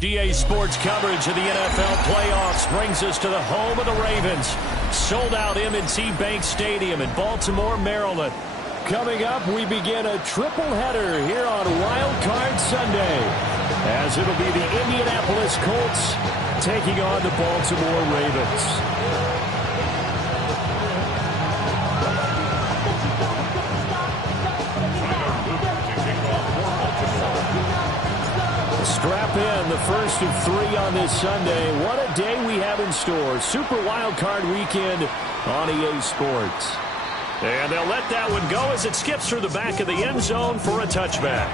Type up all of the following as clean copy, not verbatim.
GA Sports coverage of the NFL playoffs brings us to the home of the Ravens. Sold out M&T Bank Stadium in Baltimore, Maryland. Coming up, we begin a triple header here on Wild Card Sunday, as it'll be the Indianapolis Colts taking on the Baltimore Ravens. Strap in, the first of three on this Sunday. What a day we have in store. Super Wild Card Weekend on EA Sports. And they'll let that one go as it skips through the back of the end zone for a touchback.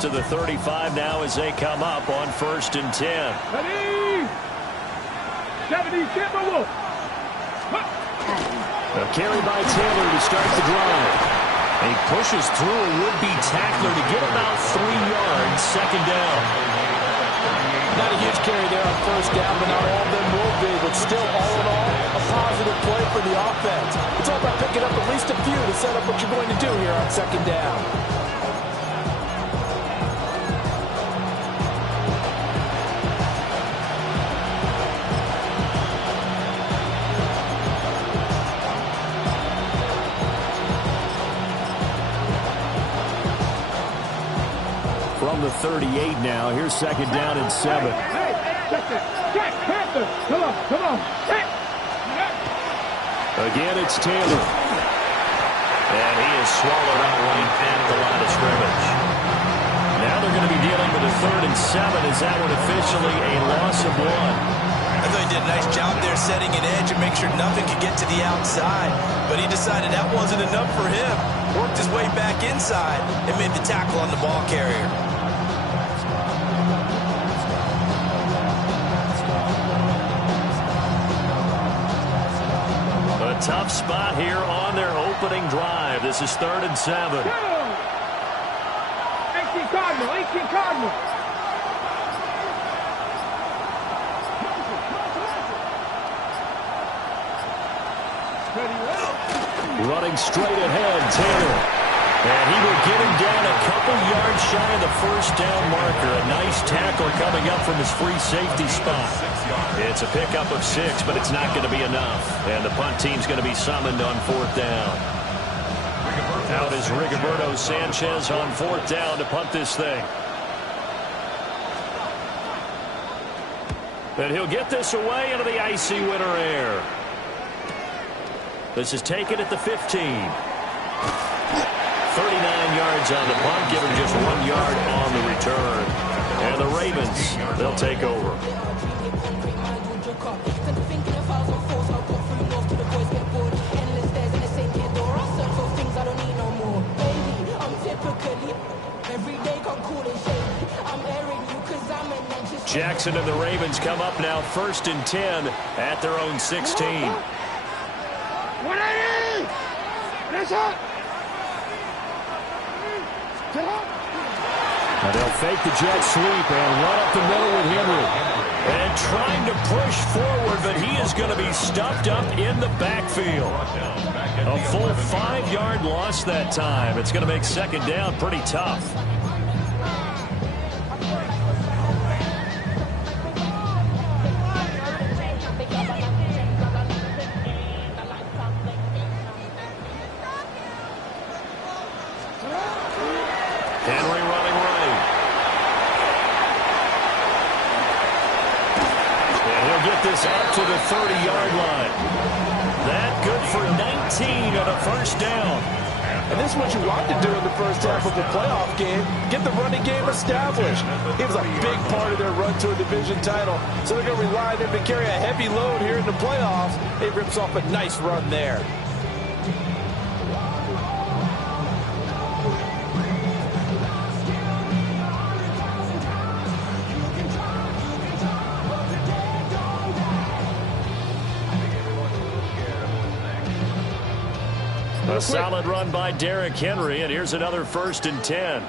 To the 35 now as they come up on 1st and 10. Ready? 70, a carry by Taylor to start the drive. He pushes through a would-be tackler to get about 3 yards, second down. Not a huge carry there on first down, but not all of them will be. But still, all in all, a positive play for the offense. It's all about picking up at least a few to set up what you're going to do here on second down. From the 38 now, here's second down and 7. Come on. Again, it's Taylor. And he is swallowed up right at the line of scrimmage. Now they're going to be dealing with a 3rd and 7. Is that one officially a loss of 1? I thought he did a nice job there setting an edge and make sure nothing could get to the outside. But he decided that wasn't enough for him. Worked his way back inside and made the tackle on the ball carrier. Tough spot here on their opening drive. This is 3rd and 7. 18 Cardinal. Running straight ahead, Taylor. And he will get him down a couple yards shy of the first down marker. A nice tackle coming up from his free safety spot. It's a pickup of 6, but it's not going to be enough. And the punt team's going to be summoned on 4th down. Out is Rigoberto Sanchez on 4th down to punt this thing. And he'll get this away into the icy winter air. This is taken at the 15. 39 yards on the punt, giving just 1 yard on the return. And the Ravens, they'll take over. Jackson and the Ravens come up now 1st and 10 at their own 16. 180! That's up! Now they'll fake the jet sweep and run up the middle with Henry. And trying to push forward, but he is going to be stuffed up in the backfield. A full 5-yard loss that time. It's going to make second down pretty tough. Henry running right. And he'll get this up to the 30-yard line. That good for 19 on a first down. And this is what you want to do in the first half of a playoff game. Get the running game established. He was a big part of their run to a division title. So they're going to rely on him to carry a heavy load here in the playoffs. He rips off a nice run there. A solid run by Derrick Henry, and here's another 1st and 10.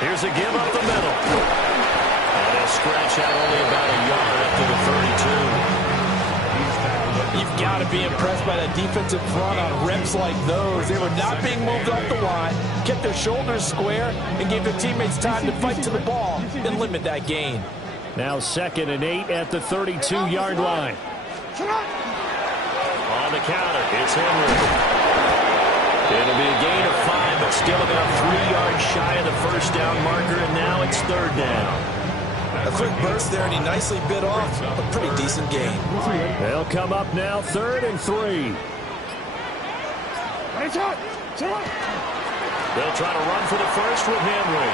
Here's a give up the middle. And they'll scratch out only about a yard up to the 32. You've got to be impressed by that defensive front on reps like those. They were not being moved off the line, kept their shoulders square, and gave their teammates time to fight to the ball and limit that gain. Now 2nd and 8 at the 32-yard line. On the counter, it's Henry. It'll be a gain of 5, but still about 3 yards shy of the 1st down marker, and now it's 3rd down. A quick burst there, and he nicely bit off a pretty decent gain. They'll come up now 3rd and 3. They'll try to run for the first with Henry.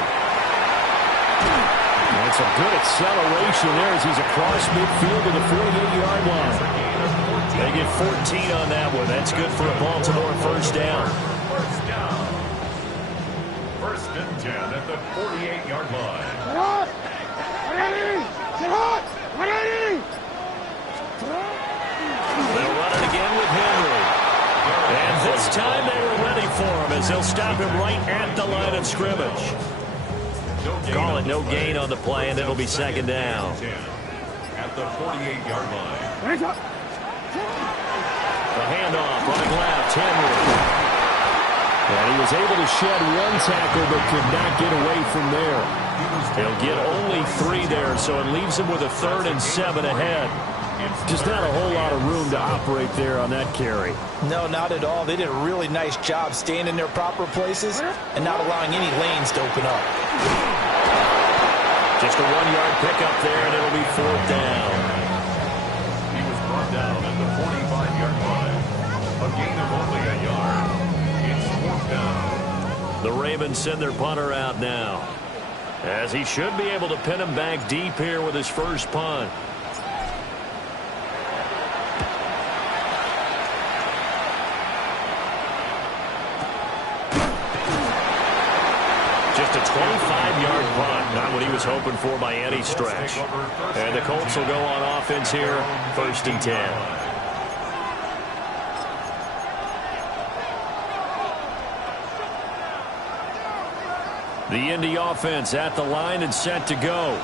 And some good acceleration there as he's across midfield to the 48-yard line. They get 14 on that one. That's good for a Baltimore 1st down. 1st and 10 at the 48-yard line. They'll run it again with Henry. And this time they were ready for him as they'll stop him right at the line of scrimmage. Call it no gain on the play, and it'll be 2nd down. At the 48-yard line. The handoff running left, Henry. And he was able to shed 1 tackle but could not get away from there. He'll get only 3 there, so it leaves him with a 3rd and 7 ahead. Just not a whole lot of room to operate there on that carry. No, not at all. They did a really nice job staying in their proper places and not allowing any lanes to open up. Just a 1-yard pickup there, and it'll be 4th down. He was brought down at the 45-yard line. A gain of only a yard. It's 4th down. The Ravens send their punter out now, as he should be able to pin him back deep here with his first punt. Just a 25-yard punt, not what he was hoping for by any stretch. And the Colts will go on offense here, 1st and 10. The Indy offense at the line and set to go.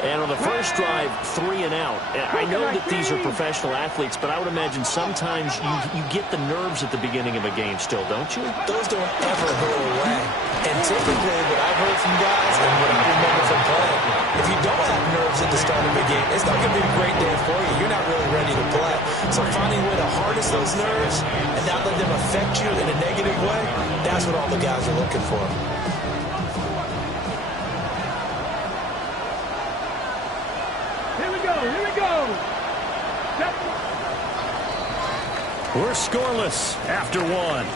And on the first drive, 3 and out. I know that these are professional athletes, but I would imagine sometimes you get the nerves at the beginning of a game still, don't you? Those don't ever go away. And typically, what I've heard from guys and what I remember from playing, if you don't have nerves at the start of a game, it's not going to be a great day for you. You're not really ready to play. So finding a way to harness those nerves and not let them affect you in a negative way, that's what all the guys are looking for. Here we go. We're scoreless after 1.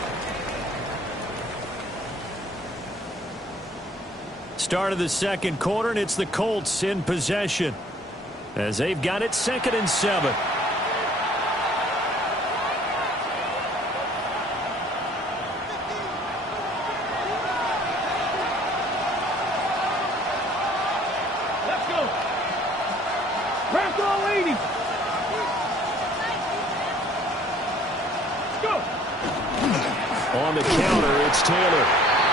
Start of the 2nd quarter, and it's the Colts in possession as they've got it 2nd and 7. Let's go. Craft all 80. Let's go. On the counter, it's Taylor.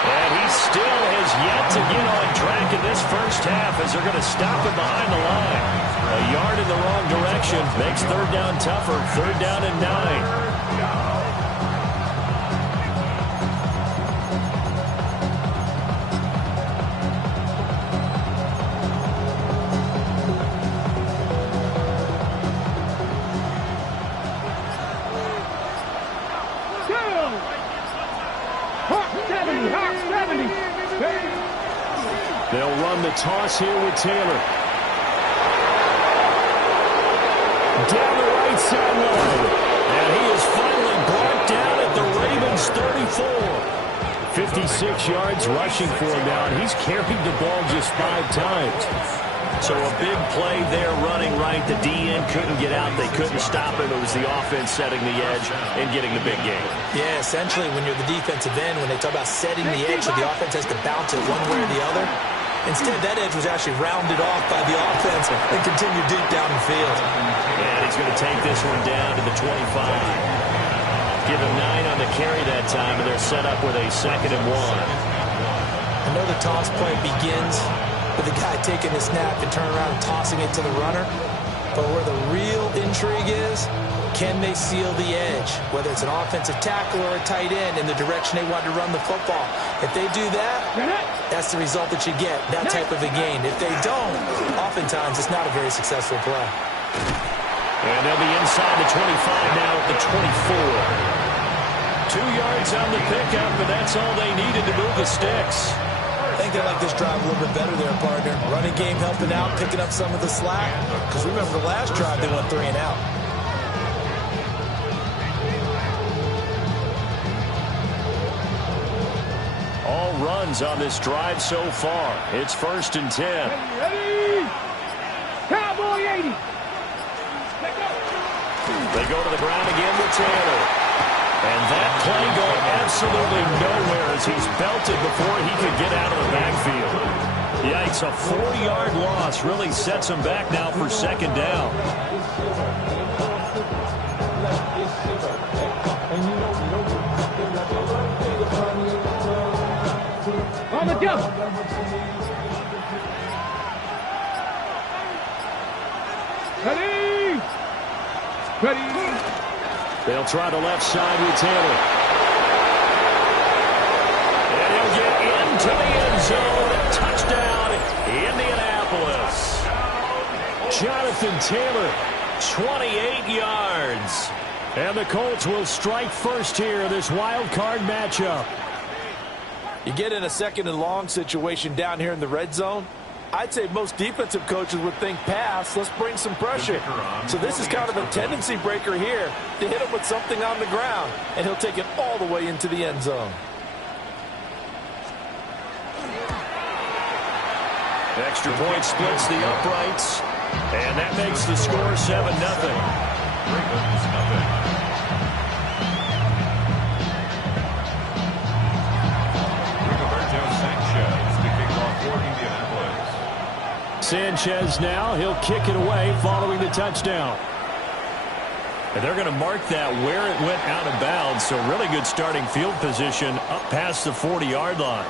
And he still has yet to get on track in this first half as they're going to stop him behind the line. A yard in the wrong direction makes 3rd down tougher. 3rd down and 9. They'll run the toss here with Taylor. Down the right sideline. And he is finally brought down at the Ravens 34. 56 yards rushing for him now, and he's carried the ball just 5 times. So a big play there running right. The DN couldn't get out. They couldn't stop him. It was the offense setting the edge and getting the big game. Yeah, essentially when you're the defensive end, when they talk about setting the edge so the offense has to bounce it one way or the other, instead that edge was actually rounded off by the offense and continued deep down the field. And he's going to take this one down to the 25. Give him 9 on the carry that time, and they're set up with a 2nd and 1. I know the toss play begins with the guy taking the snap and turning around and tossing it to the runner. But where the real intrigue is, can they seal the edge, whether it's an offensive tackle or a tight end in the direction they want to run the football? If they do that, that's the result that you get, that type of a gain. If they don't, oftentimes it's not a very successful play. And they'll be inside the 25 now at the 24. 2 yards on the pickup, and that's all they needed to move the sticks. I think they like this drive a little bit better there, partner. Running game helping out, picking up some of the slack. Because remember, the last drive they went 3 and out. All runs on this drive so far. It's 1st and 10. Ready? Cowboy 80. They go to the ground again with Taylor. And that play going absolutely nowhere as he's belted before he could get out of the backfield. Yikes, a 40-yard loss really sets him back now for 2nd down. On the double. Ready? Ready? They'll try the left side with Taylor. And he'll get into the end zone. Touchdown, Indianapolis. Jonathan Taylor, 28 yards. And the Colts will strike first here in this wild card matchup. You get in a 2nd and long situation down here in the red zone. I'd say most defensive coaches would think pass. Let's bring some pressure. So this is kind of a tendency breaker here to hit him with something on the ground. And he'll take it all the way into the end zone. Extra point splits the uprights. And that makes the score 7-0. Ravens, nothing. Sanchez now, he'll kick it away following the touchdown. And they're going to mark that where it went out of bounds, so really good starting field position up past the 40-yard line.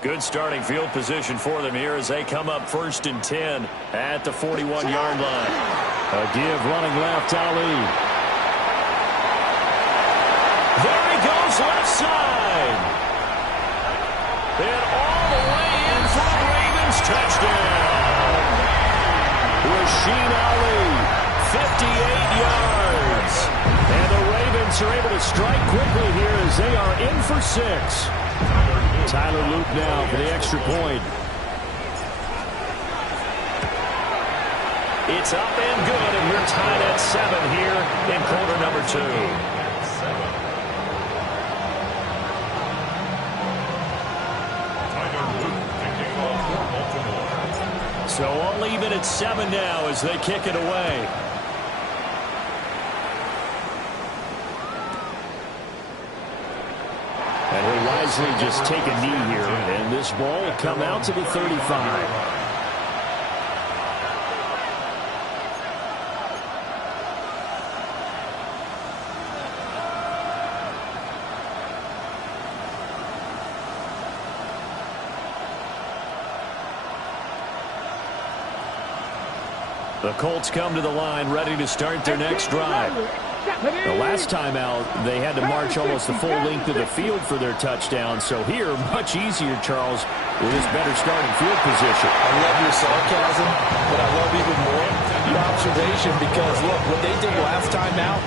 Good starting field position for them here as they come up 1st and 10 at the 41-yard line. A give running left, Ali. There he goes left side. And all the way in for the Ravens touchdown. Rasheen Ali, 58 yards. And the Ravens are able to strike quickly here as they are in for 6. Tyler Loop now for the extra point. It's up and good, and we're tied at 7 here in quarter number 2. So all even at 7 now as they kick it away. And he'll wisely just take a knee here, and this ball will come out to the 35. The Colts come to the line ready to start their next drive. The last time out, they had to march almost the full length of the field for their touchdown. So here, much easier, Charles, with this better starting field position. I love your sarcasm, but I love even more your observation because, look, what they did last time out,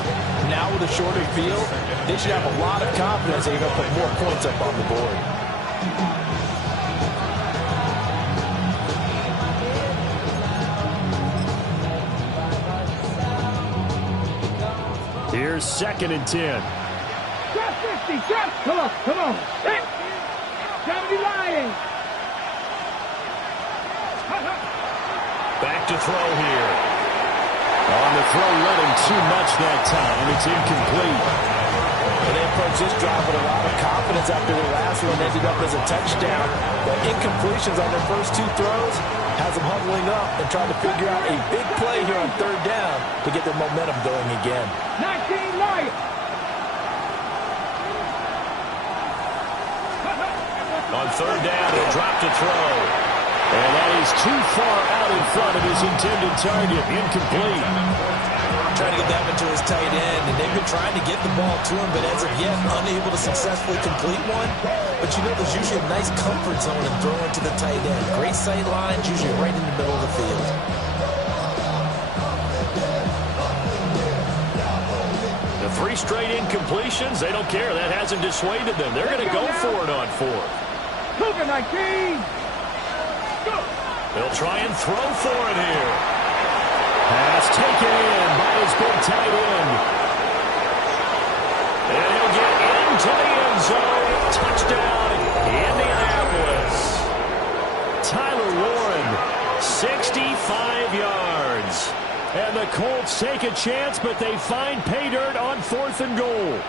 now with a shorter field, they should have a lot of confidence they're going to put more points up on the board. Here's 2nd and 10. Drop 50, drop. Come on. Hey. Gotta be lying. Back to throw here. On the throw, led him too much that time. It's incomplete. And they approached this drive with a lot of confidence after their last one ended up as a touchdown. The incompletions on their first two throws has them huddling up and trying to figure out a big play here on third down to get their momentum going again. 19 Lions. On third down, he'll drop to throw. And that is too far out in front of his intended target. Incomplete. Trying to get that one to his tight end, and they've been trying to get the ball to him, but as of yet, unable to successfully complete one. But you know, there's usually a nice comfort zone in throwing to the tight end. Great sight lines, usually right in the middle of the field. The 3 straight incompletions, they don't care. That hasn't dissuaded them. They're going to go for it on 4th. Cougar 19. Go. They'll try and throw for it here. Pass taken in by his big tight end. And he'll get into the end zone. Touchdown, Indianapolis. Tyler Warren, 65 yards. And the Colts take a chance, but they find pay dirt on 4th and goal.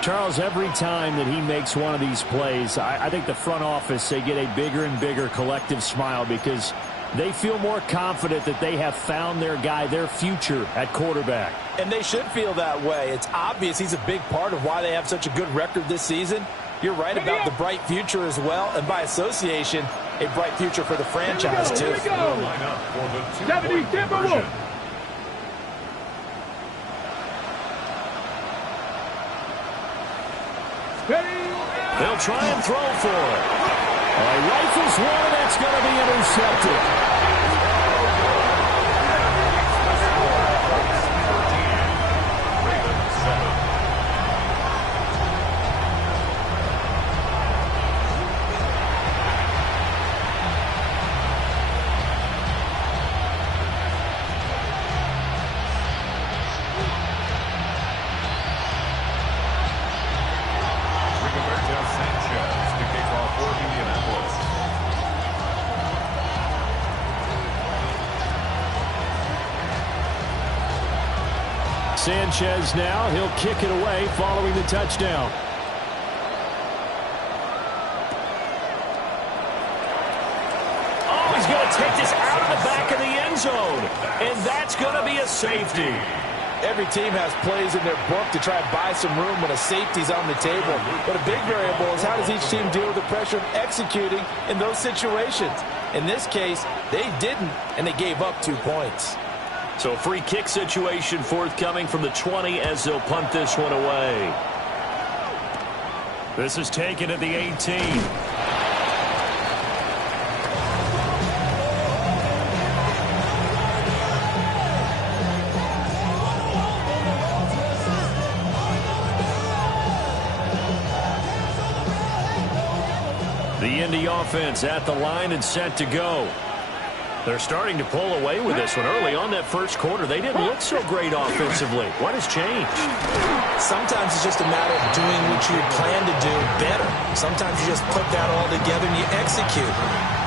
Charles, every time that he makes one of these plays, I think the front office, they get a bigger and bigger collective smile because they feel more confident that they have found their guy, their future at quarterback. And they should feel that way. It's obvious he's a big part of why they have such a good record this season. You're right about the bright future as well, and by association, a bright future for the franchise, too. Here we go. 70 Timberwolves. They'll try and throw for it. Rifles one, and that's going to be intercepted. Sanchez now, he'll kick it away following the touchdown. Oh, he's going to take this out of the back of the end zone, and that's going to be a safety. Every team has plays in their book to try and buy some room when a safety's on the table. But a big variable is how does each team deal with the pressure of executing in those situations. In this case, they didn't, and they gave up 2 points. So a free kick situation forthcoming from the 20 as they'll punt this one away. This is taken at the 18. The Indy offense at the line and set to go. They're starting to pull away with this one. Early on that first quarter, they didn't look so great offensively. What has changed? Sometimes it's just a matter of doing what you plan to do better. Sometimes you just put that all together and you execute.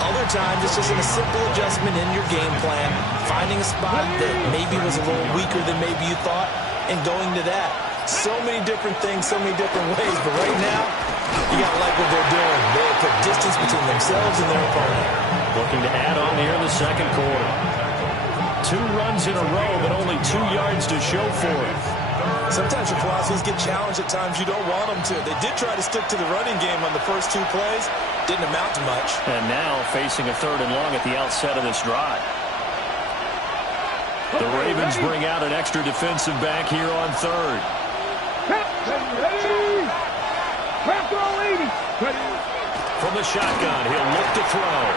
Other times it's just a simple adjustment in your game plan, finding a spot that maybe was a little weaker than maybe you thought, and going to that. So many different things, so many different ways, but right now, you got to like what they're doing. They put distance between themselves and their opponent. Looking to add on here in the second quarter. 2 runs in a row, but only 2 yards to show for it. Sometimes your philosophies get challenged at times you don't want them to. They did try to stick to the running game on the first 2 plays. Didn't amount to much. And now facing a 3rd and long at the outset of this drive. The Ravens bring out an extra defensive back here on 3rd. From the shotgun, he'll look to throw.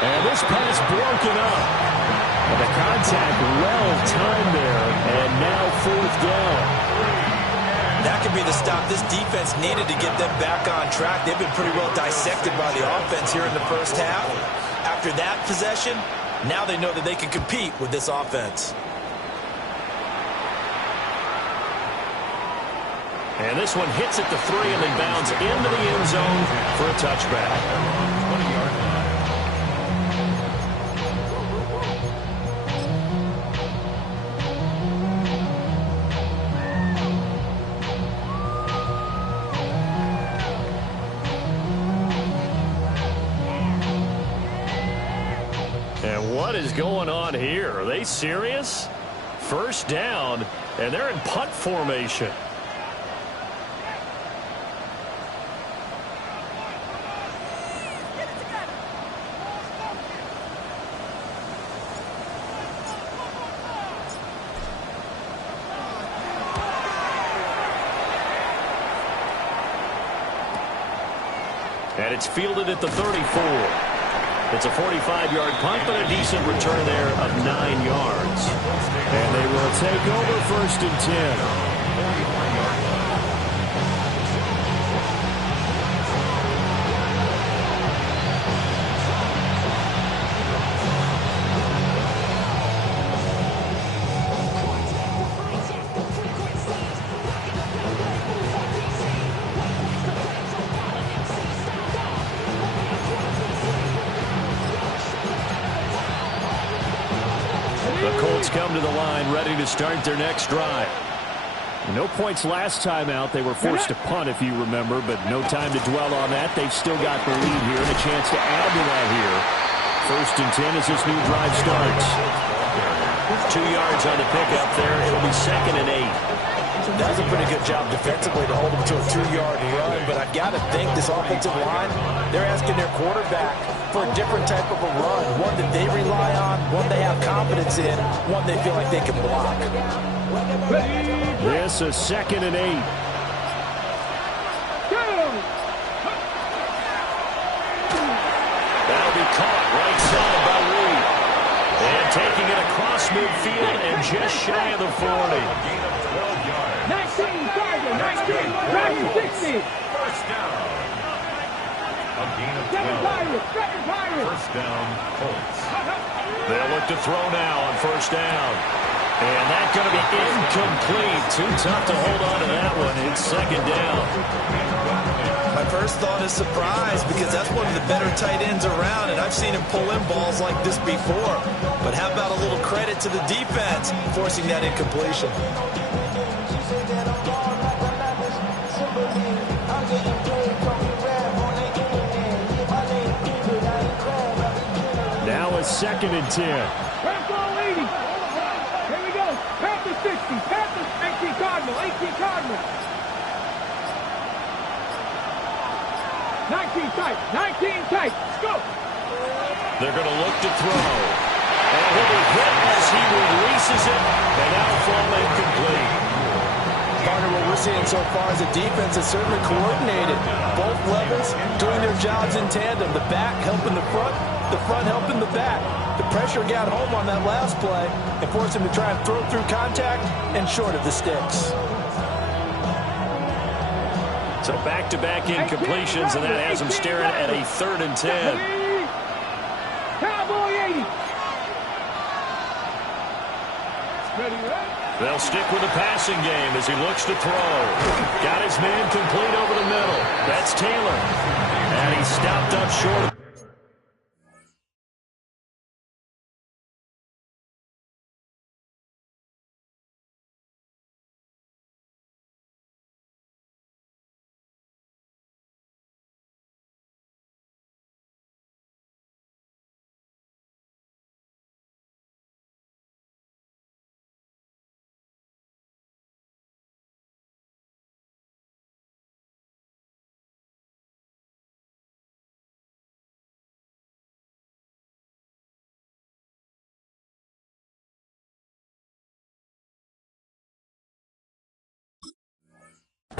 And this pass broken up. And the contact well timed there. And now 4th down. That could be the stop this defense needed to get them back on track. They've been pretty well dissected by the offense here in the first half. After that possession, now they know that they can compete with this offense. And this one hits at the 3 and then bounds into the end zone for a touchback. And what is going on here? Are they serious? First down, and they're in punt formation. And it's fielded at the 34. It's a 45-yard punt, but a decent return there of 9 yards. And they will take over first and 10. Come to the line, ready to start their next drive. No points last time out. They were forced to punt, if you remember, but no time to dwell on that. They've still got the lead here and a chance to add to that here. First and 10 as this new drive starts. 2 yards on the pickup there. It'll be second and 8. That was a pretty good job defensively to hold them to a 2-yard run, but I've got to think this offensive line, they're asking their quarterback for a different type of a run, one that they rely on, one they have confidence in, one they feel like they can block. This is second and 8. That'll be caught right side by Reed. And taking it across midfield and just shy of the 40. 19, 60. First down. A gain of 12. First down, Colts. They'll look to throw now on first down. And that's going to be incomplete. Too tough to hold on to that one. It's second down. My first thought is surprise, because that's one of the better tight ends around, and I've seen him pull in balls like this before. But how about a little credit to the defense forcing that incompletion? Now it's second and 10. Ball 80. Here we go. Panthers 60. Panthers 18 Cardinal. 18 Cardinal. 19 tight. 19 tight. Let's go. They're going to look to throw. And he'll be hit as he releases it. And now fall incomplete. Partner, what we're seeing so far is a defense that's certainly coordinated. Both levels doing their jobs in tandem. The back helping the front helping the back. The pressure got home on that last play and forced him to try and throw through contact and short of the sticks. So back-to-back incompletions, and that has him staring at a third and 10. Cowboy 80. Ready, right? They'll stick with the passing game as he looks to throw. Got his man complete over the middle. That's Taylor. And he stopped up short.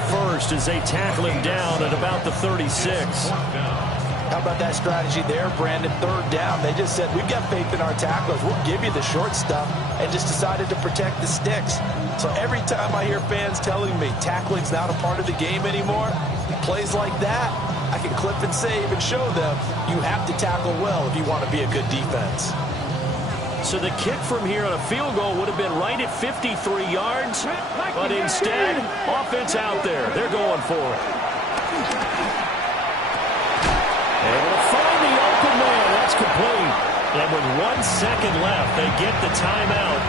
First as they tackle him down at about the 36. How about that strategy there, Brandon? Third down. They just said, we've got faith in our tacklers. We'll give you the short stuff, and just decided to protect the sticks. So every time I hear fans telling me tackling's not a part of the game anymore, plays like that, I can clip and save and show them you have to tackle well if you want to be a good defense. So the kick from here on a field goal would have been right at 53 yards, but instead, offense out there. They're going for it. Able to find the open man. That's complete. And with 1 second left, they get the timeout,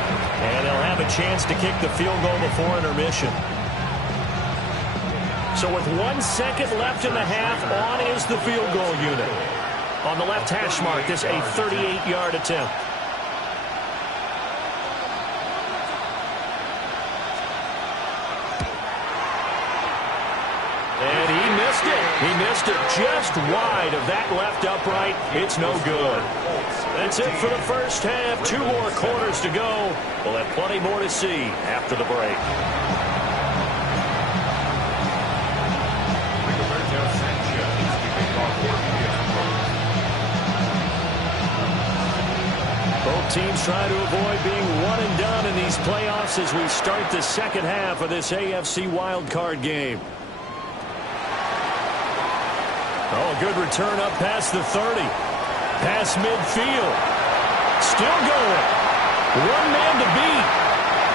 and they'll have a chance to kick the field goal before intermission. So with 1 second left in the half, on is the field goal unit. On the left hash mark, this a 38-yard attempt. And he missed it. He missed it just wide of that left upright. It's no good. That's it for the first half. 2 more quarters to go. We'll have plenty more to see after the break. Both teams trying to avoid being one and done in these playoffs as we start the second half of this AFC wildcard game. Oh, good return up past the 30. Past midfield. Still going. One man to beat.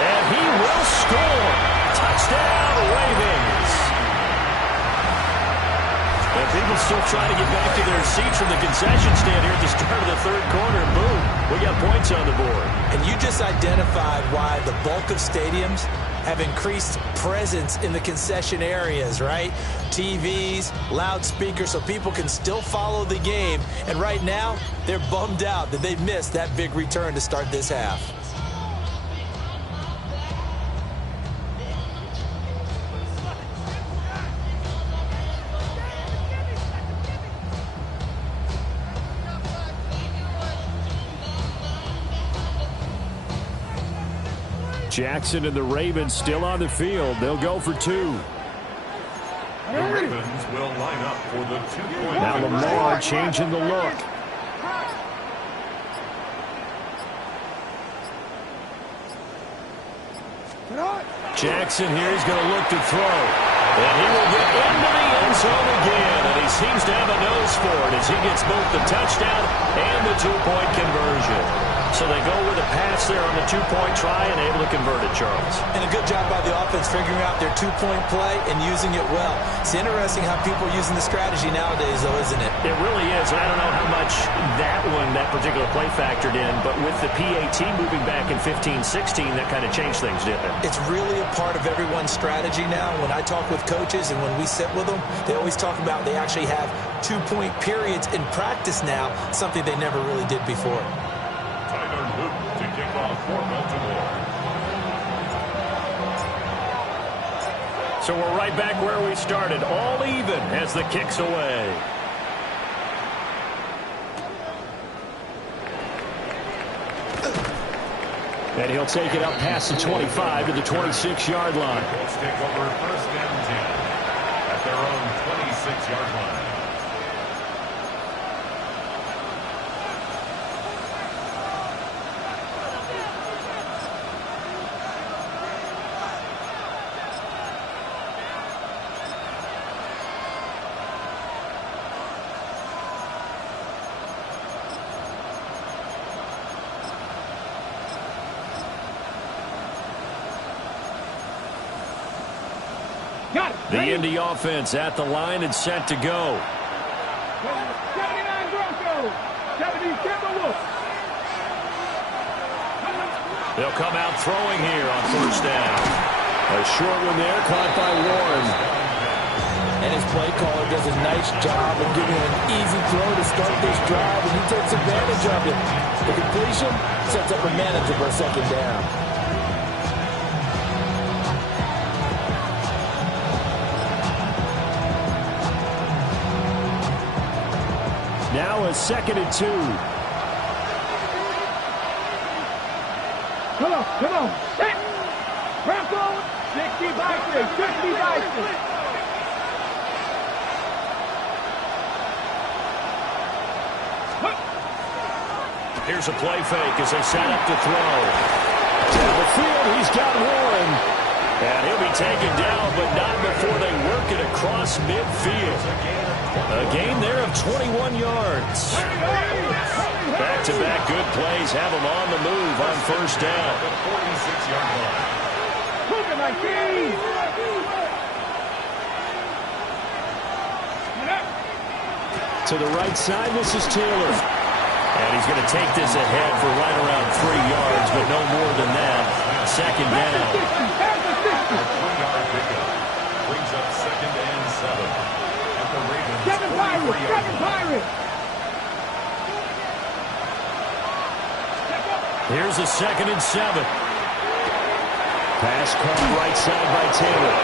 And he will score. Touchdown, Ravens. And people still trying to get back to their seats from the concession stand here at the start of the third quarter. Boom, we got points on the board. And you just identified why the bulk of stadiums have increased presence in the concession areas, right? TVs, loudspeakers, so people can still follow the game. And right now, they're bummed out that they missed that big return to start this half. Jackson and the Ravens still on the field. They'll go for 2. The Ravens will line up for the 2-point. Now Lamar changing the look. Jackson here is going to look to throw. And he will get into the end zone again. And he seems to have a nose for it as he gets both the touchdown and the 2-point conversion. So they go with a pass there on the 2-point try and able to convert it, Charles. And a good job by the offense figuring out their 2-point play and using it well. It's interesting how people are using the strategy nowadays, though, isn't it? It really is. And I don't know how much that particular play factored in, but with the PAT moving back in 15-16, that kind of changed things, didn't it? It's really a part of everyone's strategy now. When I talk with coaches and when we sit with them, they always talk about they actually have 2-point periods in practice now, something they never really did before. To kick off for Baltimore. So we're right back where we started, all even as the kick's away. And he'll take it up past the 25 to the 26-yard line. Colts take over first down 10 at their own 26-yard line. The Indy offense at the line and set to go. 79 Broncos. 77 Wolves. They'll come out throwing here on first down. A short one there, caught by Warren. And his play caller does a nice job of giving him an easy throw to start this drive, and he takes advantage of it. The completion sets up a manageable second down. Now a 2nd and 2. Come on. Set. Broncos. 60 by 3. 60 by 3. Here's a play fake as they set up to throw. To the field, he's got Warren. And he'll be taken down, but not before they work it across midfield. A gain there of 21 yards. Back-to-back good plays have him on the move on first down. The 46-yard line. Look at my team. To the right side, this is Taylor. And he's going to take this ahead for right around 3 yards, but no more than that. Second down. A 3-yard pickup brings up 2nd and 7. At the Ravens. 7 Pirates. 7 Pirates. Here's a 2nd and 7. Pass caught right side by Taylor.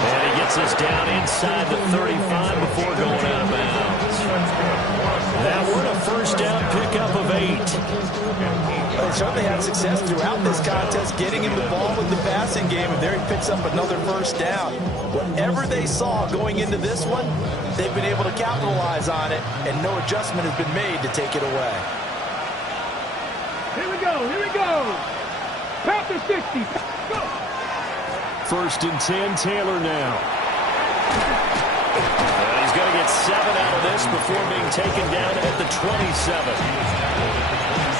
And he gets us down inside the 35 before going out of bounds. That one a first down pickup of 8. They certainly had success throughout this contest getting him the ball in the passing game, and there he picks up another first down. Whatever they saw going into this one, they've been able to capitalize on it, and no adjustment has been made to take it away. Here we go, here we go. Panther 60, go. 1st and 10, Taylor now. He's going to get 7 out of this before being taken down at the 27.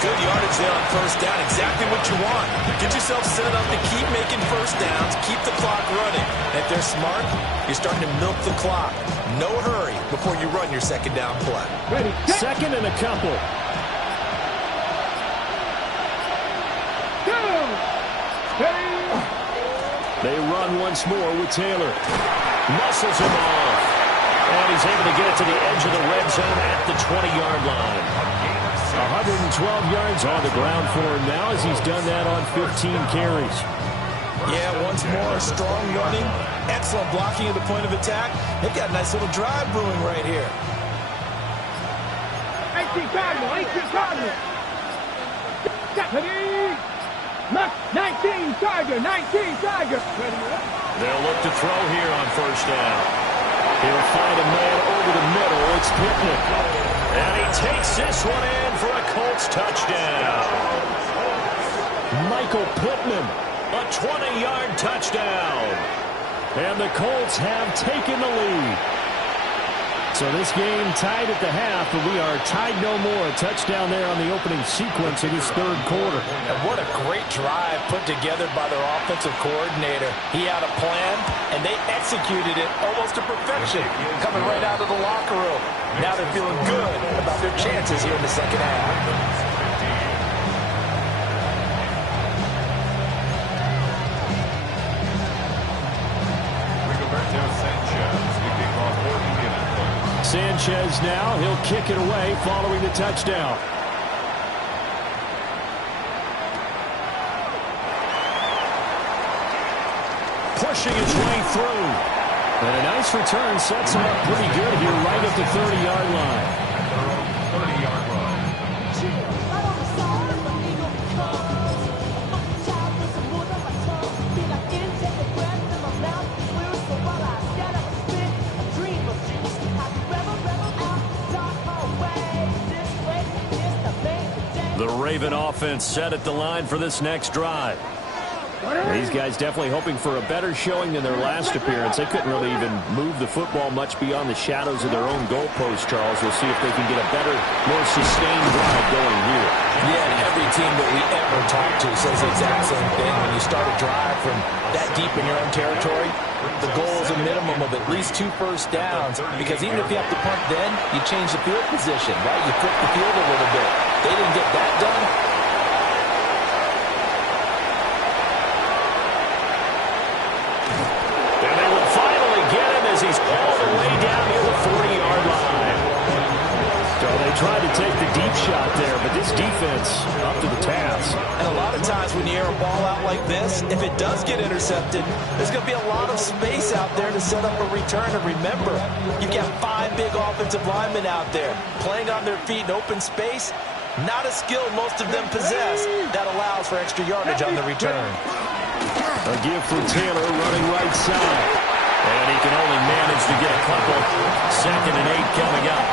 Good yardage there on first down. Exactly what you want. Get yourself set up to keep making first downs, keep the clock running. And if they're smart, you're starting to milk the clock. No hurry before you run your 2nd down play. Ready, 2nd and a couple. go. Ready. They run once more with Taylor. Muscles him off. And he's able to get it to the edge of the red zone at the 20-yard line. 112 yards on the ground for him now as he's done that on 15 carries. Yeah, once more, strong running, excellent blocking at the point of attack. They've got a nice little drive brewing right here. 18 Cardinal, 18 Cardinal. Ready. 19 Tiger, 19 Tiger. They'll look to throw here on first down. He'll find a man over the middle. It's Pittman. And he takes this one in for a Colts touchdown. Michael Pittman, a 20-yard touchdown. And the Colts have taken the lead. So this game tied at the half, but we are tied no more. A touchdown there on the opening sequence of this 3rd quarter. And what a great drive put together by their offensive coordinator. He had a plan, and they executed it almost to perfection, coming right out of the locker room. Now they're feeling good about their chances here in the 2nd half. Sanchez now, he'll kick it away following the touchdown. Pushing his way through. And a nice return sets him up pretty good here right at the 30-yard line. 30-yard line. The Raven offense set at the line for this next drive. These guys definitely hoping for a better showing than their last appearance. They couldn't really even move the football much beyond the shadows of their own goalpost, Charles. We'll see if they can get a better, more sustained drive going here. Yeah, and every team that we ever talk to says the exact same thing. When you start a drive from that deep in your own territory, the goal is a minimum of at least 2 first downs, because even if you have to punt then, you change the field position, right? You flip the field a little bit. They didn't get that done. And they will finally get him as he's all the way down near the 40-yard line. So they tried to take the deep shot there, but this defense up to the task. And a lot of times when you air a ball out like this, if it does get intercepted, there's going to be a lot of space out there to set up a return. And remember, you've got 5 big offensive linemen out there playing on their feet in open space. Not a skill most of them possess that allows for extra yardage on the return. A give for Taylor running right side. And he can only manage to get a couple. 2nd and 8 coming up.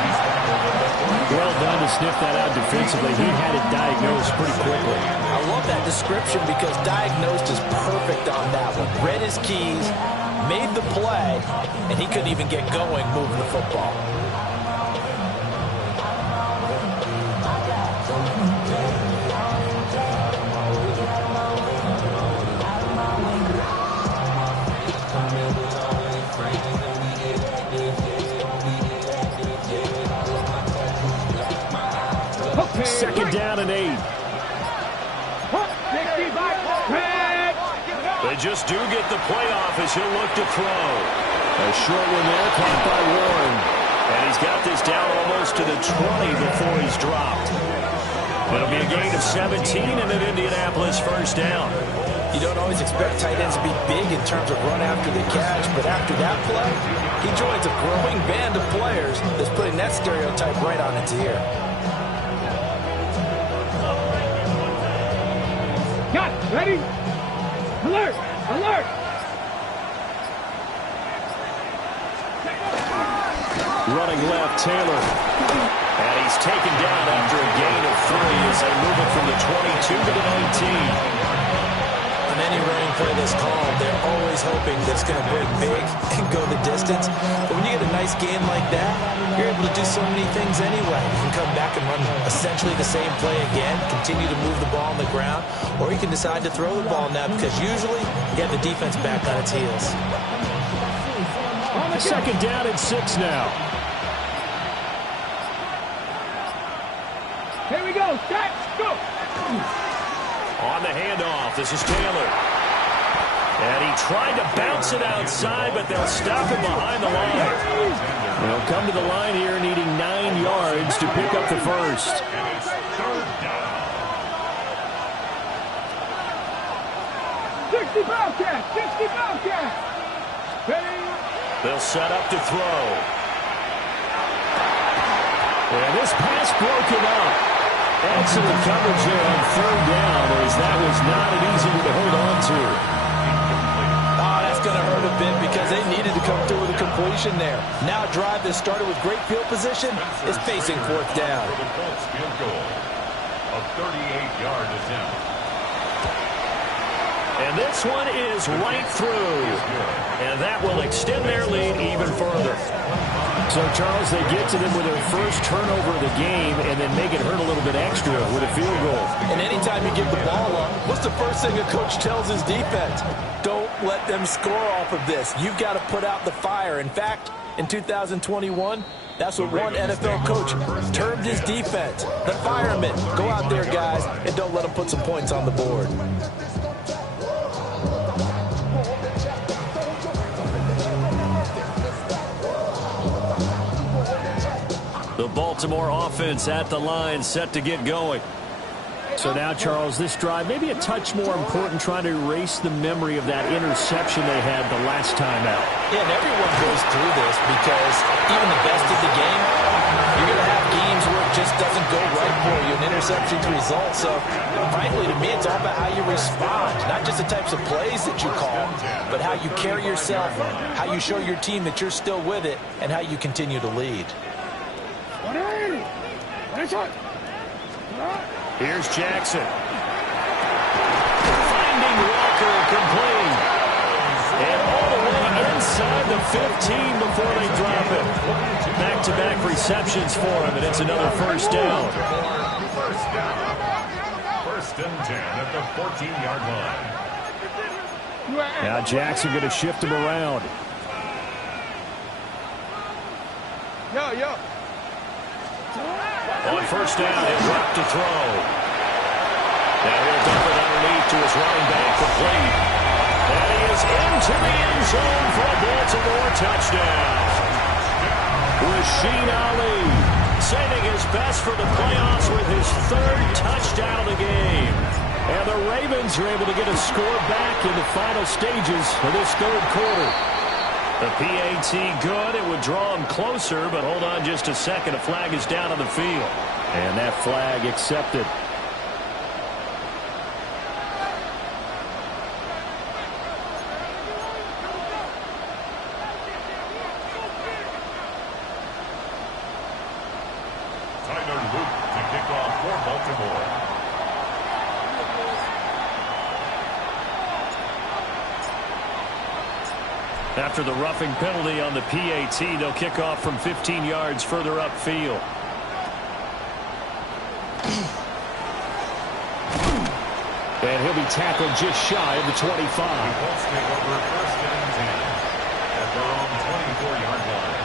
Well done to sniff that out defensively. He had it diagnosed pretty quickly. I love that description because diagnosed is perfect on that one. Read his keys, made the play, and he couldn't even get going moving the football. Second down and 8. They just do get the playoff as he'll look to throw. A short one there, caught by Warren. And he's got this down almost to the 20 before he's dropped. It'll be a gain of 17 and an Indianapolis first down. You don't always expect tight ends to be big in terms of run after the catch, but after that play, he joins a growing band of players that's putting that stereotype right on its ear. Got it. Ready? Alert! Alert! Running left, Taylor. And he's taken down after a gain of 3 as they move it from the 22 to the 19. On any running play that's called, they're always hoping that it's going to break big and go the distance. But when you get a nice game like that, you're able to do so many things anyway. You can come back and run essentially the same play again, continue to move the ball on the ground, or you can decide to throw the ball now because usually you have the defense back on its heels. Second down and 6 now. Here we go. Set. Go. On the handoff, this is Taylor. And he tried to bounce it outside, but they'll stop him behind the line. They'll come to the line here needing 9 yards to pick up the first. 60 Bobcat. 60 Bobcat. Ready? They'll set up to throw. And this pass broken up. Excellent coverage here on third down, as that was not an easy one to hold on to. Oh, that's going to hurt a bit because they needed to come through with a completion there. Now a drive that started with great field position is facing fourth down. For the Colts field goal, a 38-yard attempt. And this one is right through. And that will extend their lead even further. So, Charles, they get to them with their first turnover of the game and then make it hurt a little bit extra with a field goal. And anytime you give the ball up, what's the first thing a coach tells his defense? Don't let them score off of this. You've got to put out the fire. In fact, in 2021, that's what one NFL coach termed his defense. The firemen. Go out there, guys, and don't let them put some points on the board. The Baltimore offense at the line, set to get going. So now, Charles, this drive maybe a touch more important, trying to erase the memory of that interception they had the last time out. Yeah, and everyone goes through this because even the best of the game, you're going to have games where it just doesn't go right for you, an interception's result. So, frankly, to me, it's all about how you respond, not just the types of plays that you call, but how you carry yourself, how you show your team that you're still with it, and how you continue to lead. Here's Jackson. Finding Walker complete. And all the way inside the 15 before they drop it. Back-to-back receptions for him, and it's another first down. First down. First and 10 at the 14-yard line. Now Jackson going to shift him around. Yo. On first down, it dropped to throw. Now he'll dump it underneath to his running back, complete. And he is into the end zone for a Baltimore touchdown. Rasheen Ali saving his best for the playoffs with his third touchdown of the game. And the Ravens are able to get a score back in the final stages of this third quarter. The PAT good. It would draw him closer, but hold on just a second. A flag is down on the field. And that flag accepted. Tyler Luke to kick off for Baltimore. After the roughing penalty on the PAT, they'll kick off from 15 yards further upfield. And he'll be tackled just shy of the 25. The Colts take over first and 10 at their own 24-yard line.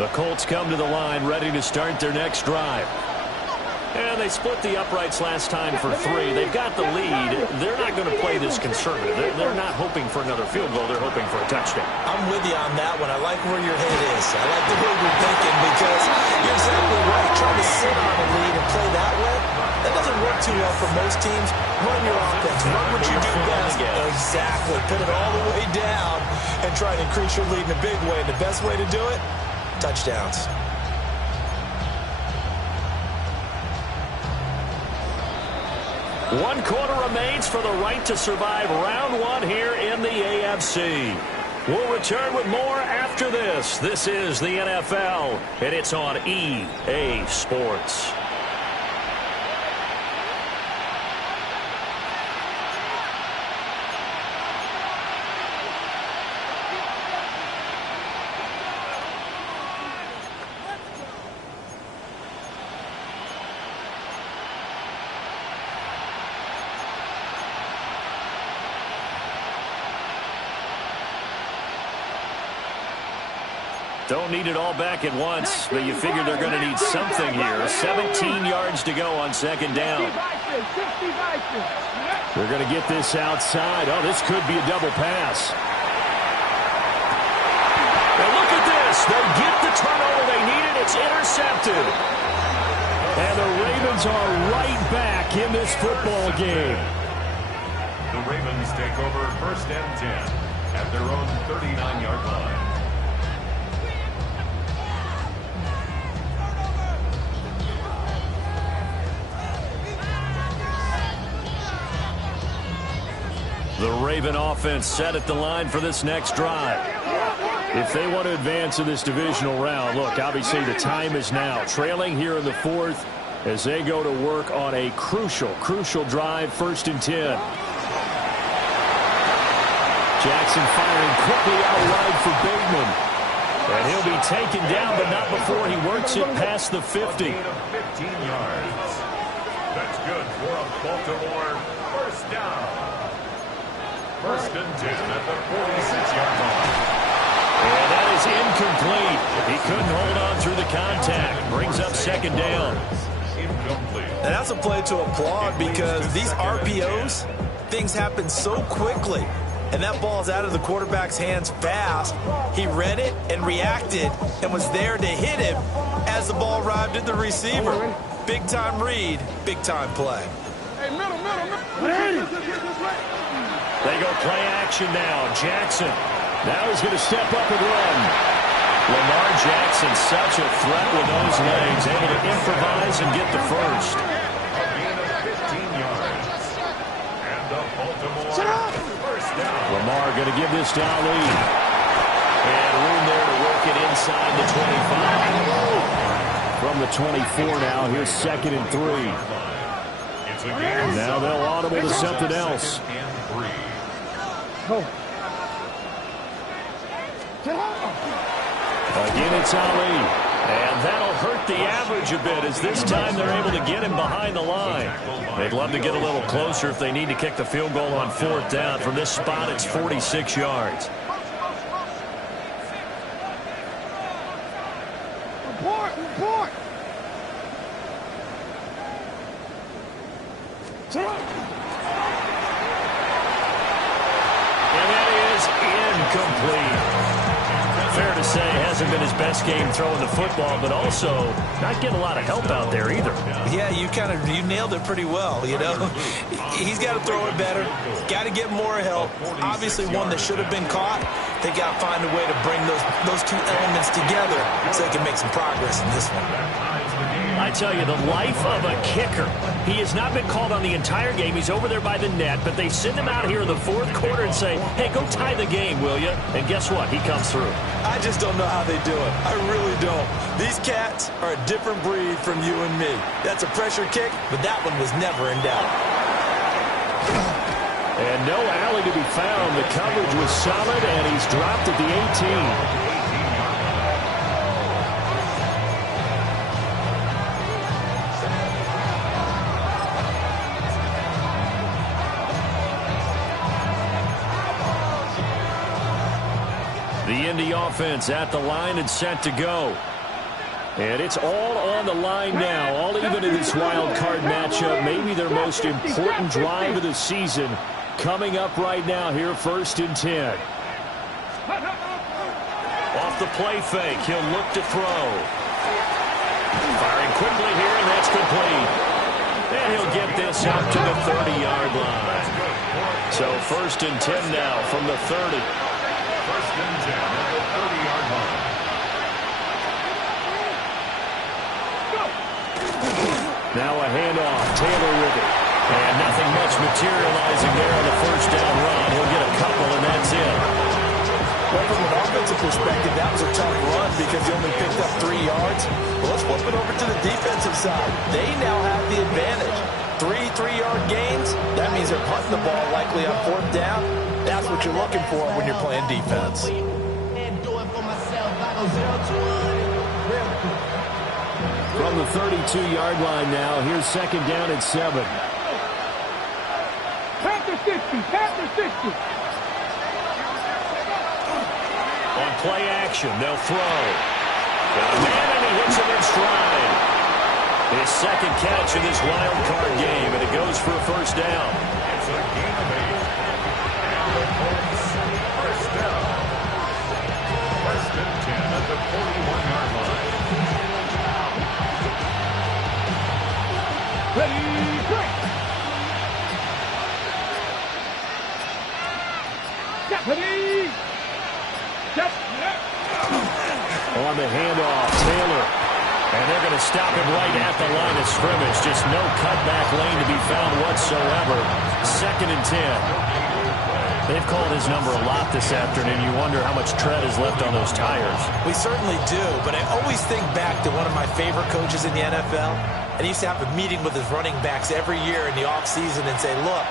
The Colts come to the line ready to start their next drive. And they split the uprights last time for 3. They've got the lead. They're not going to play this conservative. They're not hoping for another field goal. They're hoping for a touchdown. I'm with you on that one. I like where your head is. I like the way you're thinking because you're exactly right. Trying to sit on a lead and play that way, that doesn't work too well for most teams. Run your offense. Run what you do best. Exactly. Put it all the way down and try to increase your lead in a big way. And the best way to do it, touchdowns. One quarter remains for the right to survive round 1 here in the AFC. We'll return with more after this. This is the NFL, and it's on EA Sports. Don't need it all back at once, but you figure they're going to need something here. 17 yards to go on second down. They're going to get this outside. Oh, this could be a double pass. And look at this. They get the turnover they needed. It's intercepted. And the Ravens are right back in this football game. The Ravens take over 1st and 10 at their own 39-yard line. The Raven offense set at the line for this next drive. If they want to advance in this divisional round, look, obviously the time is now. Trailing here in the 4th as they go to work on a crucial drive, 1st and 10. Jackson firing quickly out wide for Bateman. And he'll be taken down, but not before he works it past the 50. 15 yards. That's good for a Baltimore 1st down. 1st and 10 at the 46-yard line. And that is incomplete. He couldn't hold on through the contact. Brings up 2nd down. Incomplete. And that's a play to applaud because these RPOs, things happen so quickly. And that ball's out of the quarterback's hands fast. He read it and reacted and was there to hit him as the ball arrived at the receiver. Big-time read, big-time play. Hey, middle. They go play action now. Jackson. Now he's going to step up and run. Lamar Jackson, such a threat with those legs. Able to improvise and get the first. A gain of 15 yards. And the Baltimore 1st down. Lamar going to give this to Ali. And room there to work it inside the 25. From the 24 now, here's 2nd and 3. It's a gain. Now they'll audible to something else. 2nd and 3. Again, it's Ali. And that'll hurt the average a bit as this time they're able to get him behind the line. They'd love to get a little closer if they need to kick the field goal on 4th down. From this spot, it's 46 yards. Report. And that is incomplete. Fair to say, hasn't been his best game throwing the football, but also not getting a lot of help out there either. Yeah, you nailed it pretty well, you know. He's got to throw it better. Got to get more help. Obviously one that should have been caught. They got to find a way to bring those two elements together so they can make some progress in this one. I tell you, the life of a kicker. He has not been called on the entire game. He's over there by the net, but they send him out here in the 4th quarter and say, hey, go tie the game, will you? And guess what? He comes through. I just don't know how they do it. I really don't. These cats are a different breed from you and me. That's a pressure kick, but that one was never in doubt. And no alley to be found. The coverage was solid, and he's dropped at the 18. The Indy offense at the line and set to go. And it's all on the line now, all even in this wild card matchup. Maybe their most important drive of the season coming up right now here, 1st and 10. Off the play fake, he'll look to throw. Firing quickly here, and that's complete. And he'll get this out to the 30-yard line. So 1st and 10 now from the 30. 1st and 10 at the 30-yard line. Now a handoff, Taylor with it. And nothing much materializing there on the 1st down run. He'll get a couple, and that's it. Well, from an offensive perspective, that was a tough run because he only picked up 3 yards. Well, let's flip it over to the defensive side. They now have the advantage. 3 3-yard gains. That means they're punting the ball likely on 4th down. That's what you're looking for when you're playing defense. From the 32-yard line now, here's 2nd down at 7. Panther 60, Panther 60. On play action, they'll throw. Got a man, and he hits him in stride. His 2nd catch in this wild card game, and it goes for a 1st down. It's a gain of 8. And the Colts, 1st down. 1st and 10 at the 41-yard line. Ready, break. Ready. On the handoff, Taylor. And they're going to stop him right at the line of scrimmage. Just no cutback lane to be found whatsoever. 2nd and 10. They've called his number a lot this afternoon. You wonder how much tread is left on those tires. We certainly do, but I always think back to one of my favorite coaches in the NFL. And he used to have a meeting with his running backs every year in the offseason and say, look,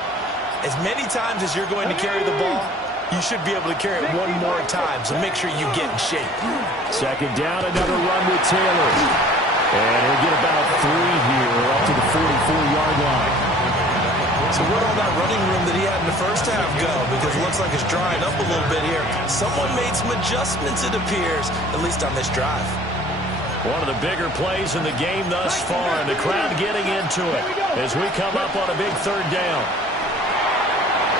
as many times as you're going to carry the ball, you should be able to carry it one more time, so make sure you get in shape. 2nd down, another run with Taylor. And he'll get about 3 here up to the 44-yard line. So where'd all that running room that he had in the 1st half go? Because it looks like it's drying up a little bit here. Someone made some adjustments, it appears, at least on this drive. One of the bigger plays in the game thus far, and the crowd getting into it as we come up on a big 3rd down.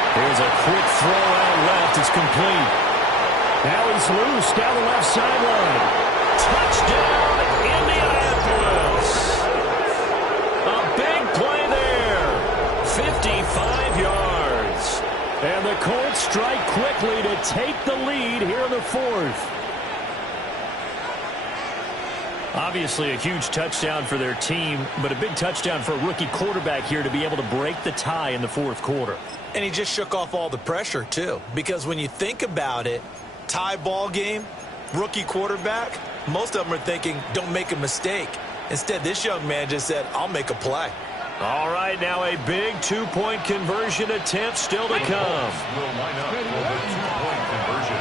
Here's a quick throw out left. It's complete. Now he's loose down the left sideline. Touchdown, Indianapolis. A big play there. 55 yards. And the Colts strike quickly to take the lead here in the 4th. Obviously a huge touchdown for their team, but a big touchdown for a rookie quarterback here to be able to break the tie in the 4th quarter. And he just shook off all the pressure, too. Because when you think about it, tie ball game, rookie quarterback, most of them are thinking, don't make a mistake. Instead, this young man just said, I'll make a play. All right, now a big 2-point conversion attempt still to come. Will line up for the 2-point conversion.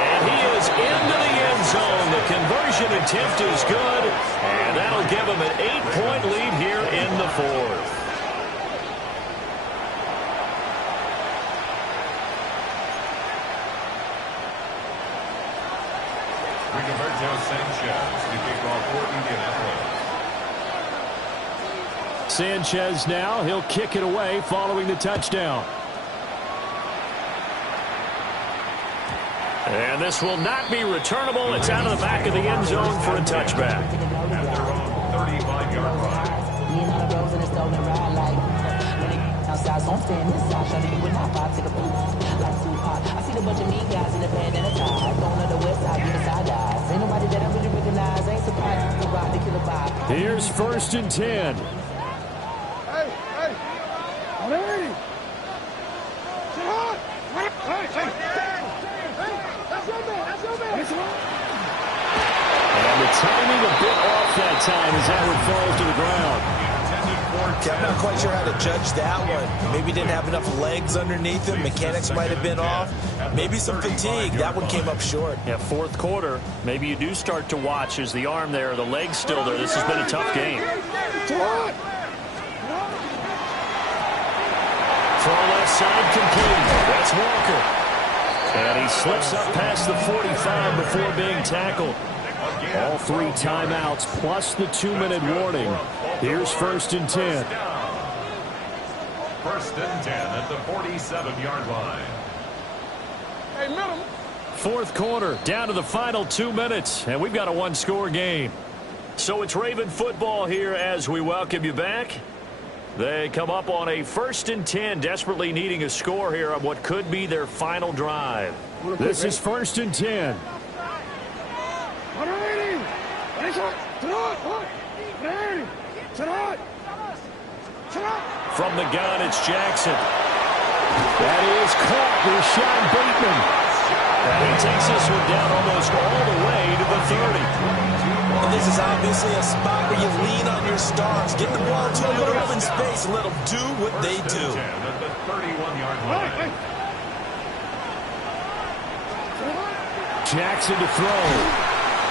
And he is into the end zone. The conversion attempt is good, and that'll give him an 8-point lead here in the 4th. Sanchez to kick off for Indianapolis. Sanchez now, he'll kick it away following the touchdown. And this will not be returnable. It's out of the back of the end zone for a touchback. At their own 35-yard line. Here's 1st and 10. Hey, hey. And the timing a bit off that time as that one falls to the ground. I'm not quite sure how to judge that one. Maybe didn't have enough legs underneath him. Mechanics might have been off. Maybe some fatigue. That one came up short. Yeah, 4th quarter. Maybe you do start to watch as the arm there, the leg's still there. This has been a tough game. Throw left side complete. That's Walker. And he slips up past the 45 before being tackled. All 3 timeouts plus the 2-minute warning. Here's 1st and 10. 1st and 10 at the 47-yard line. Hey, middle. 4th quarter, down to the final 2 minutes, and we've got a 1-score game. So it's Raven football here as we welcome you back. They come up on a 1st and 10, desperately needing a score here on what could be their final drive. This is 1st and 10. From the gun, it's Jackson. That is caught. Rashawn Bateman. And he takes this one down almost all the way to the 30. And this is obviously a spot where you lean on your stars. Get the ball to them in open space and let them do what they do. At the 31-yard line. Jackson to throw.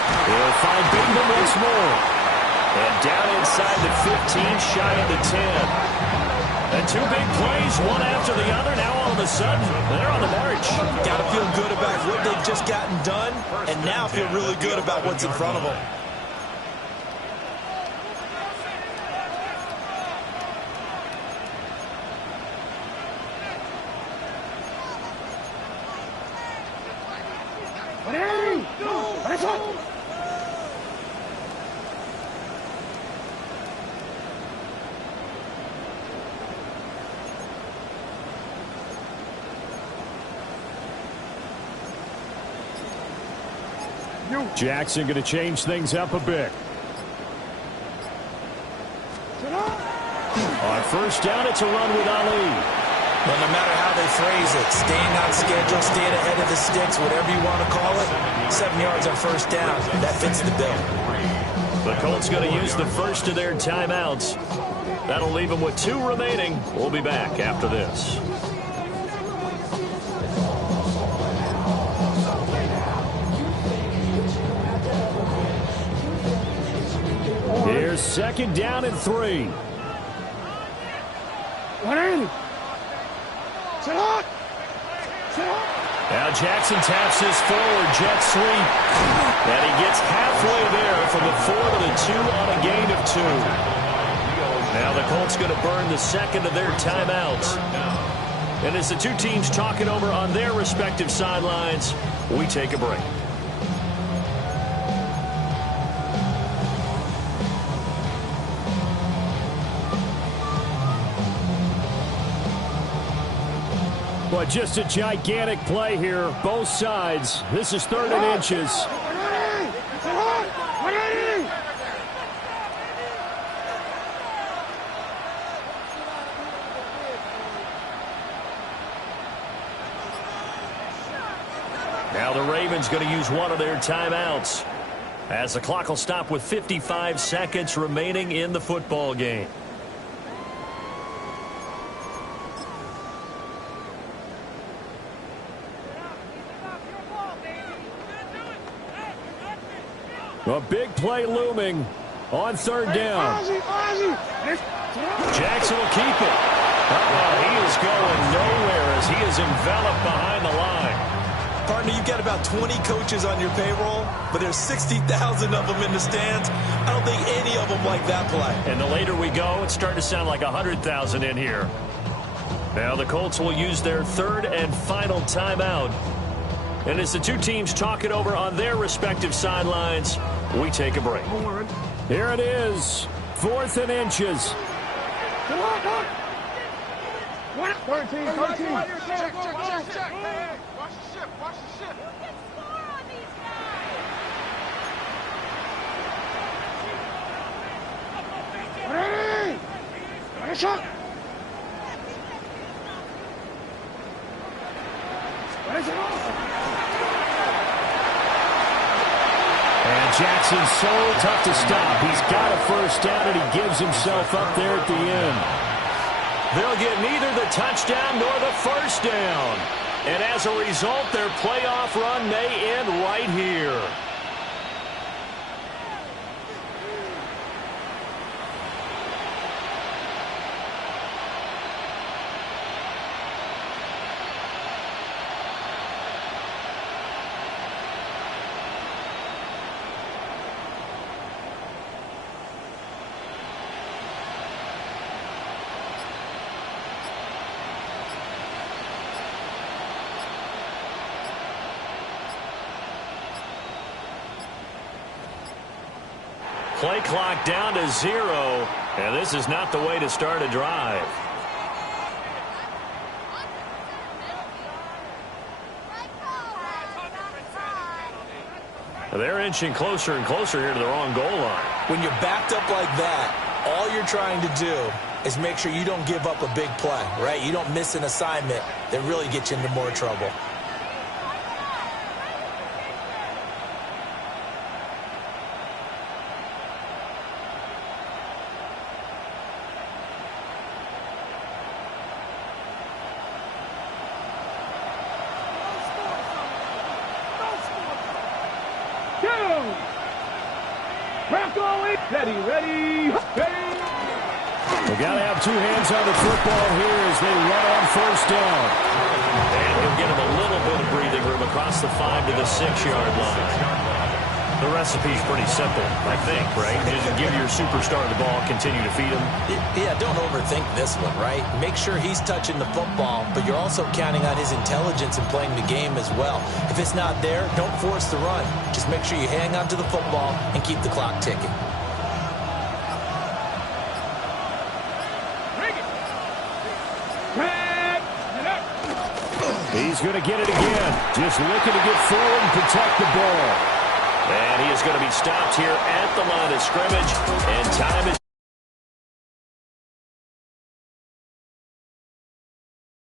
He'll find Bateman once more. And down inside the 15, shy of the 10. And 2 big plays, one after the other. Now all of a sudden, they're on the march. Got to feel good about what they've just gotten done, and now feel really good about what's in front of them. Jackson going to change things up a bit. On 1st down, it's a run with Ali. But no matter how they phrase it, staying on schedule, staying ahead of the sticks, whatever you want to call it, 7 yards on 1st down, that fits the bill. The Colts going to use the first of their timeouts. That'll leave them with 2 remaining. We'll be back after this. Here's 2nd down and 3. Now Jackson taps this forward jet sweep. And he gets halfway there from the 4 to the 2 on a gain of 2. Now the Colts going to burn the 2nd of their timeouts. And as the 2 teams talk it over on their respective sidelines, we take a break. But just a gigantic play here, both sides. This is 3rd and inches. Now the Ravens going to use one of their timeouts, as the clock will stop with 55 seconds remaining in the football game. A big play looming on 3rd down. Jackson will keep it. He is going nowhere as he is enveloped behind the line. Partner, you've got about 20 coaches on your payroll, but there's 60,000 of them in the stands. I don't think any of them like that play. And the later we go, it's starting to sound like 100,000 in here. Now the Colts will use their 3rd and final timeout. And as the 2 teams talk it over on their respective sidelines, we take a break. Here it is, 4th and inches. 13. Check. Watch the ship. Watch the ship. Who can score on these guys? Ready? Shot. And Jackson's so tough to stop. He's got a 1st down, and he gives himself up there at the end. They'll get neither the touchdown nor the 1st down. And as a result, their playoff run may end right here. play clock down to 0, and this is not the way to start a drive. They're inching closer and closer here to their own goal line. When you're backed up like that, all you're trying to do is make sure you don't give up a big play, right? You don't miss an assignment that really gets you into more trouble. Ready. They got to have two hands on the football here as they run on first down. And he'll get him a little bit of breathing room across the 5 to the 6-yard line. The recipe's pretty simple, I think, right? Just give your superstar the ball, continue to feed him. Yeah, don't overthink this one, right? Make sure he's touching the football, but you're also counting on his intelligence in playing the game as well. If it's not there, don't force the run. Just make sure you hang on to the football and keep the clock ticking. He's going to get it again. Just looking to get forward and protect the ball. And he is going to be stopped here at the line of scrimmage. And time is